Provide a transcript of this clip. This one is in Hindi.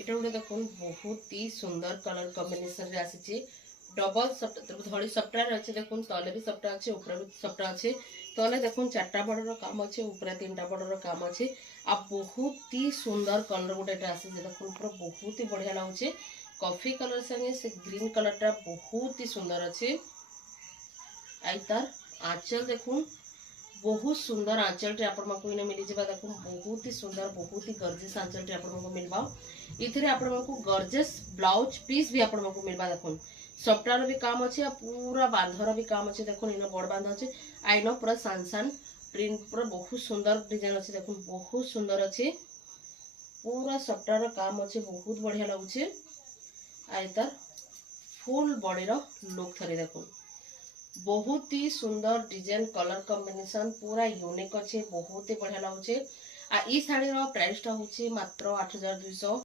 এটা গোটে দেখুন বহুত হি সুন্দর कलर कॉम्बिनेशन रे आसी डबल धड़ी सप्टा अच्छे देखुन तले भी सप्टा अच्छे ऊपर भी सप्टा अच्छे तले देखुन 4टा बॉर्डर काम अच्छे ऊपर 3टा बॉर्डर काम अच्छे आ बहुत ही सुंदर कलर गोटे आसी देखुन पूरा बहुत ही बढ़िया लगुचे कॉफी कलर संगे से ग्रीन कलर टा बहुत ही सुंदर अच्छे आई तार आंचल देखुन बहुत सुंदर आंचल टे आपण मको इने मिली जेबा देखुन बहुत ही सुंदर बहुत ही गॉर्जियस आंचल टे आपण मको मिलबा इथरे आपण मको गॉर्जियस ब्लाउज पीस भी आपण मको मिलबा देखुन सफ्टार भी काम अच्छे पूरा बांधर भी काम अच्छे देखुन इन बड़ बांध अच्छे आईन पूरा सानसान प्रिंट पूरा बहुत सुंदर डिजाइन अच्छे देखुन बहुत सुंदर अच्छे पूरा सफ्टार काम अच्छे बहुत बढ़िया लगुचे आई तार फुल बॉडी रो लुक थरे देखुन बहुत ही सुंदर डिजाइन कलर कॉम्बिनेशन पूरा यूनिक अच्छे बहुत ही बढ़िया लगुचे आ ई शाड़ी रो प्राइस टा होची मात्र 8200।